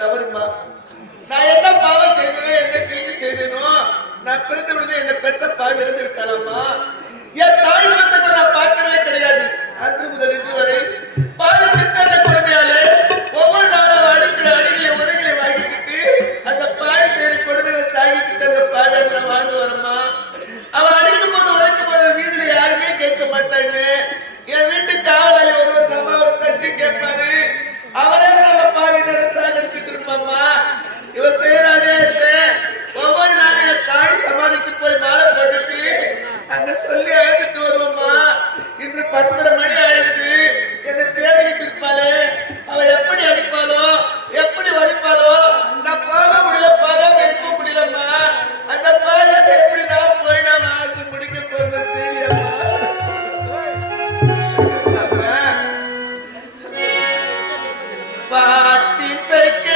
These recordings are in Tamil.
தவறுமா. நான் என்ன பாவம் செய்தேனோ என்ன தீங்கு செய்தேனோ நான் பிறந்த உடனே என்னை பெற்ற பாவி இறந்து விட்டாலம்மா. என் தாய் வந்து கூட நான் பார்த்ததே கிடையாது. அன்று முதல் இன்று வரை பாவி சித்தன கொடுமையாலே ஒவ்வொரு நாளும் அடிக்கிற அடிகளை உதவிகளை வாங்கிக்கிட்டு அந்த பாவி செய்யற கொடுமைகளை தாங்கிக்கிட்டு அந்த பாவியோட நான் வாழ்ந்து வரமா. அவன் அடிக்கும் போது உதைக்கும் போது வீதியில யாருமே கேட்க மாட்டாங்க. என் வீட்டு காவலாளி ஒருவர் நம்ம அவரை தட்டி கேட்பாரு. அவரே பாவி நேரம் சாகடிச்சுட்டு இருப்பாம்மா. இவர் செய்யறானே ஒவ்வொரு நாளும் என் தாய் சமாதிக்கு போய் மாலை போட்டுட்டு அங்க சொல்லி அழைத்துட்டு வருவோம்மா. இன்று 10:30 மணி ஆயிடுது. என்னை தேடிக்கிட்டு இருப்பாளே, அவ எப்படி அடிப்பாளோ எப்படி வலிப்பாளோ நான் போக முடியல, போகாம இருக்க முடியலம்மா. அந்த பாராட்டை எப்படிதான் போய் நான் வாழ்ந்து முடிக்க போறேன்னு தெரியம்மா. பாட்டி தைக்க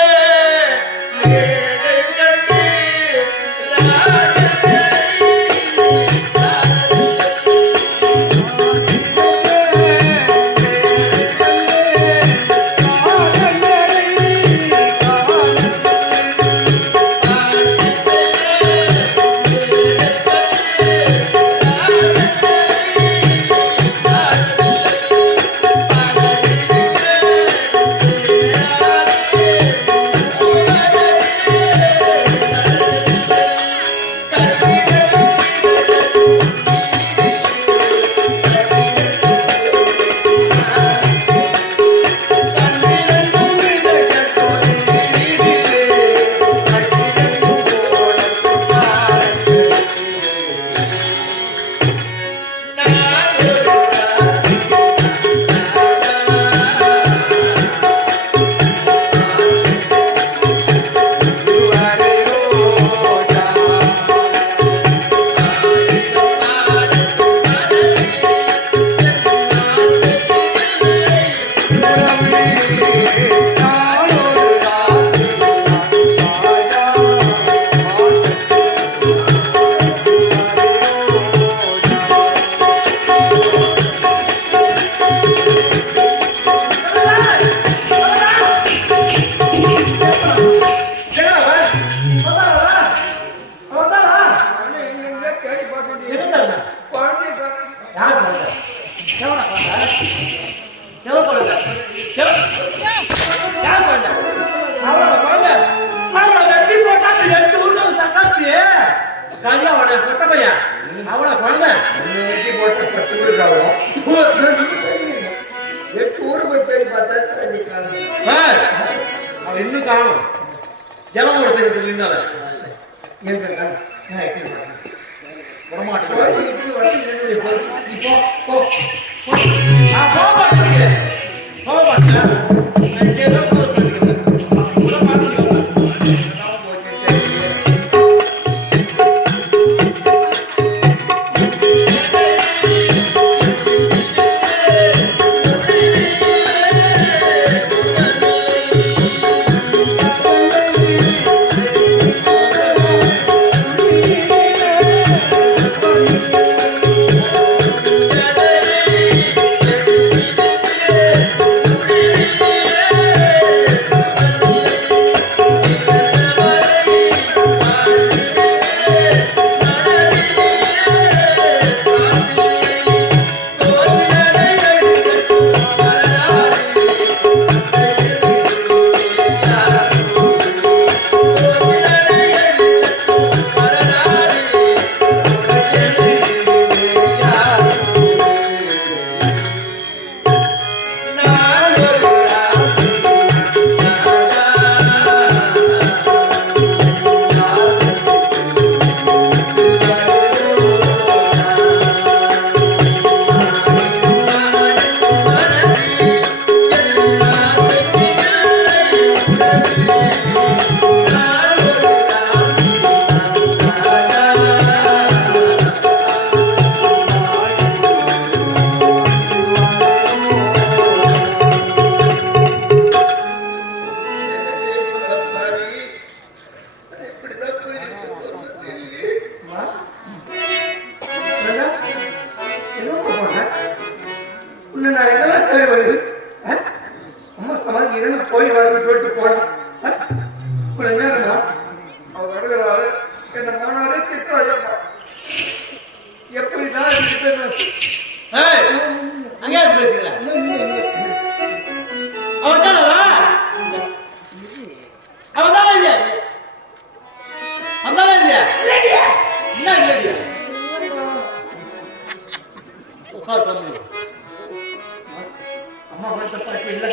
அம்மா கொடுத்த பாக்கி இல்லை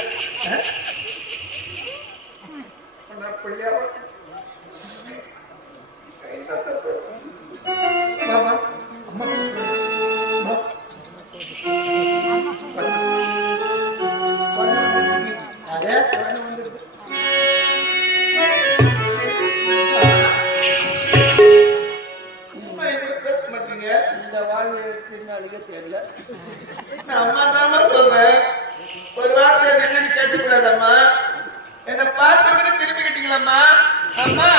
பிள்ளையா அம்மா தெரியல அம்மா தானமா சொல்றேன் ஒரு வார்த்தை என்னன்னு கேட்க கூடாதம்மா என்ன பார்த்து திரும்பிக்கிட்டீங்களாம்மா அம்மா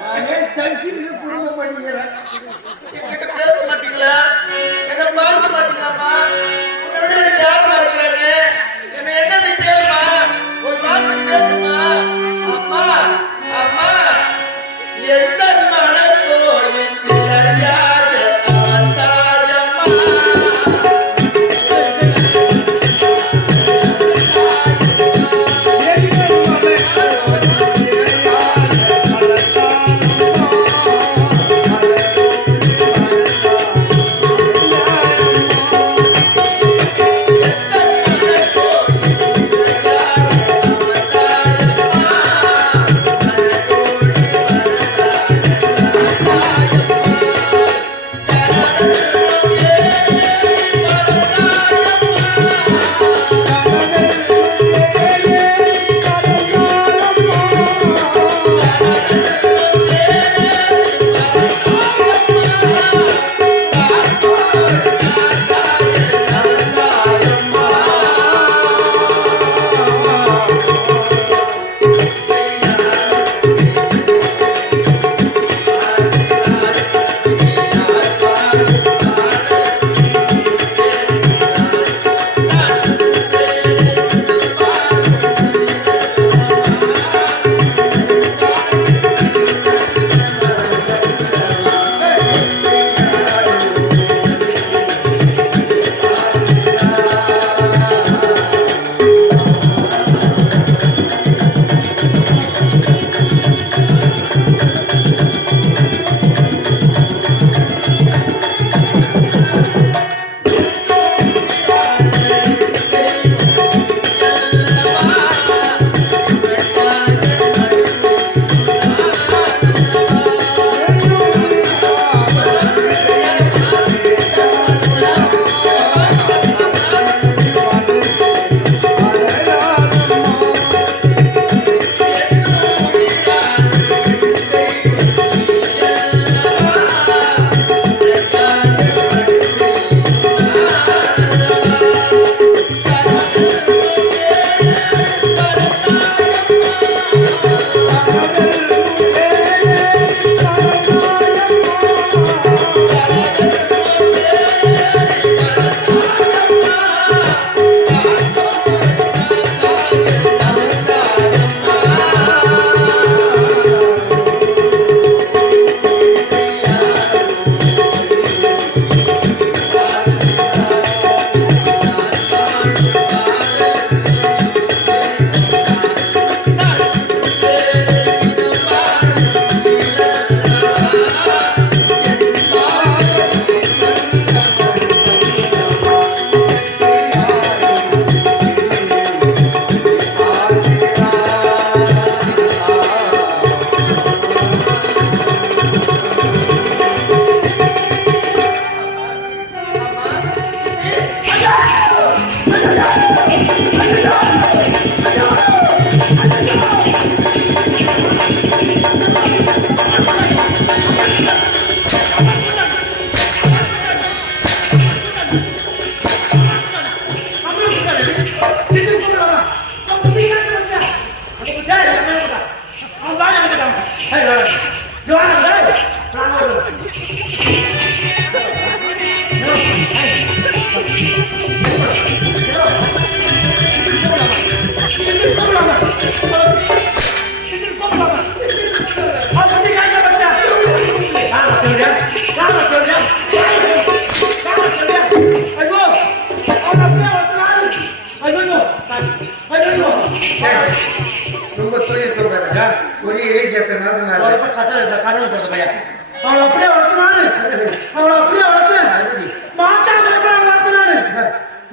நானே சசிக்கு குடும்பம் பண்ணிக்கிறேன் என்கிட்ட பேச மாட்டீங்களா என்ன பார்க்க மாட்டீங்களாம்மா உன்னை விட எனக்கு யாருமா இருக்கிறாங்க என்ன என்னன்னு கேளுமா ஒரு வார்த்தை பேசுமா அம்மா அம்மா எந்த மழை போயிச்சு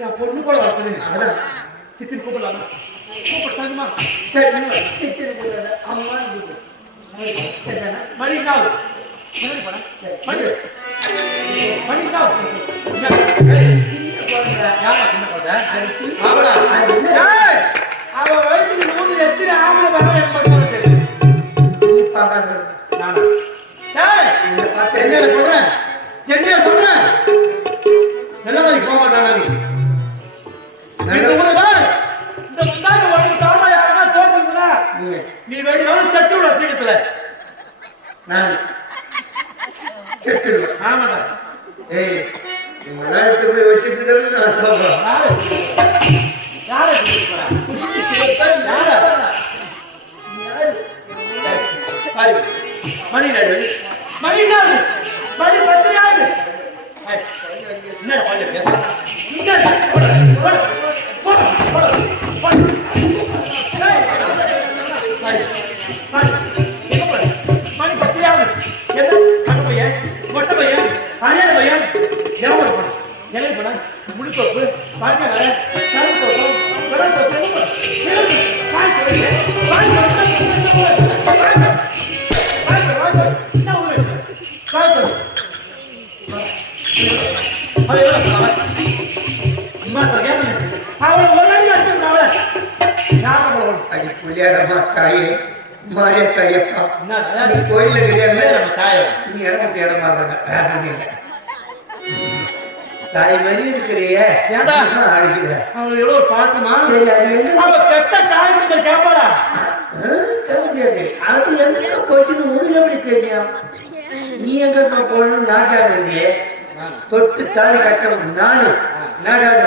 என் பொண்ணு போல வளர்த்துறேன். அதான் சித்தின் கூப்பிடலாமா? கூப்பிட்டாங்கம்மா. சரி சித்தின் கூப்பிடாத அம்மா மணி நாள் மணி மணி நாள் அவ வயசுக்கு 3 எத்தனை ஆம்பளை பக்கம் என் பக்கம் தெரியும். நானா என்ன சொல்றேன் என்ன சொல்றேன் நல்ல மாதிரி போக மாட்டானா நீ இந்த முந்தாங்க உடனே தாமா யாருன்னா தோற்றுங்களா நீ வேடினாலும் செத்து விட சீக்கிரத்துல நான் செத்துடுவேன். ஆமாடா. ஏய் எடுத்து போய் வச்சுட்டு நான் சொல்றேன். யாரு மணி நாடு மணி நாடு மணி 10 ஆகுது. என்ன மணி 10 ஆகுது. எந்த பையன் மொட்டை பையன் அணியாத பையன் எவனோட போன எனக்கு போன முழுத்தோப்பு பாட்டியால கருத்தோப்பு கடத்தோப்பு அடி புள்ளியாரம்மா தாயே மாரியா தாயப்பா நீ கோயில கிடையாது நீ இடத்துக்கு இடம் மாறுறாங்க தாய் மாதிரி இருக்கிறிய அடிக்கிற அவங்களுக்கு எவ்வளவு பாசமா. சரி அது என்ன அவ பெத்த தாய் கொடுத்த கேப்பாடா அது எங்க போச்சுன்னு உனக்கு எப்படி தெரியும்? நீ எங்க போகணும் நாட்டாக இருந்தியே தொட்டு தாலி கட்டணும் நானு நாடாக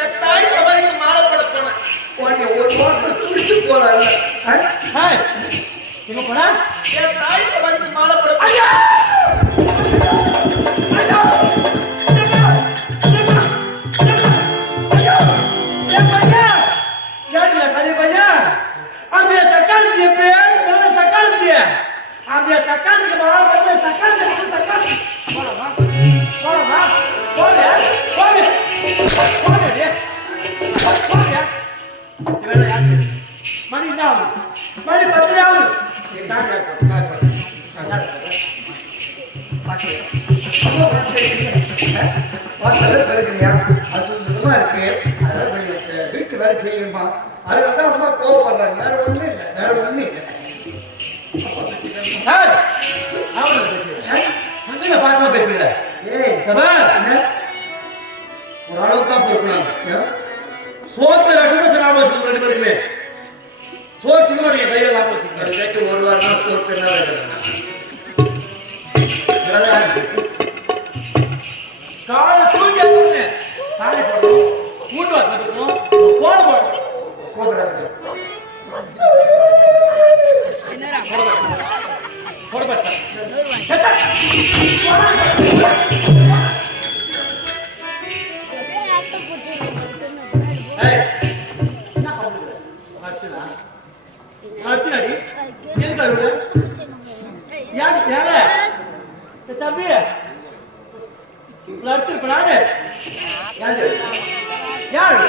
என் தாய் சபைக்கு மாலை போட போனேன் ஒரு வாரத்தில் துடிச்சு போறாங்க. எங்க போனா என் தாய் சபைக்கு மாலை போட மணி மணி 10 ஆகுது. வீட்டு வேலை செய்யணுமா அதுதான் அம்மா கோவப்படுறாங்க. வேற ஒண்ணுமே இல்லை வேற ஒண்ணுமே இல்லை. பாசமா பேசுகிறேன். ஒரு அளவுக்கு தான் பொறுக்கணும். சோத்துல விஷம் லாபம் வச்சுக்கணும். 2 பேருக்குமே சோத்துக்கு நீங்க கையில லாபம் வச்சுக்கணும். ஒரு வாரம் சோத்து என்ன காலை தூங்கி எடுத்துக்கணும். சாலை போடணும் கூட்டு வாசணும் கோட போடணும் கோபுராது போடப்பட்ட அர்ச்சனாடி எதுக்கு அழுகுற? யாரு யார தம்பி அடிச்சிருப்ப நானு யாரு யாரு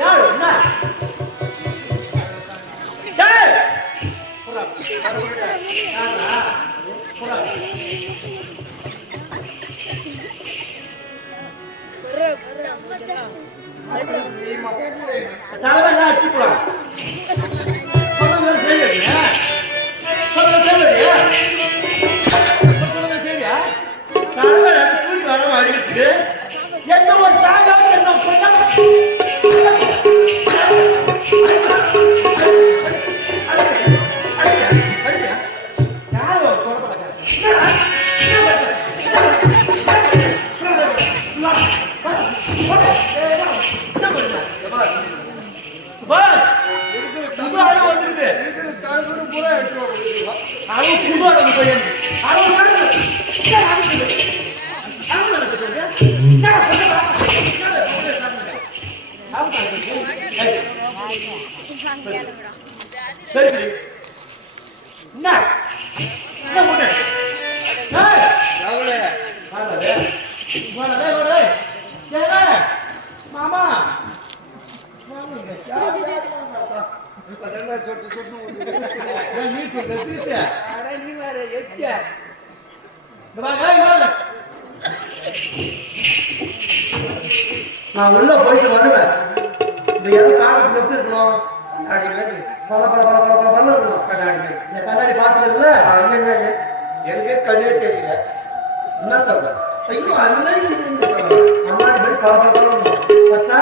யாரு என்ன தலைமை அடிச்சு போலாம் எந்த ஒரு தாங்காவது என்ன என்ன என்ன போட்டு ஏய் ராகுலே வாடா வாடா ஏங்க மாமா பட்டனா சொட்டு சொட்டு நீ சொல்லுச்சு அட நீ வேற எச்ச நான் உள்ள போயிட்டு வருவேன் இந்த இடம் பார்க்கறதுக்கு எப்படி இருக்கணும் அடி மாதிரி பல பல பல பல பல பல இருக்கணும் கண்ணாடி இந்த கண்ணாடி பார்த்துக்கிறதுல அவன் என்னது எனக்கே கண்ணே தெரியல என்ன சொல்ற ஐயோ அந்த மாதிரி இது கண்ணாடி போய் பல பல பல இருக்கணும் பச்சா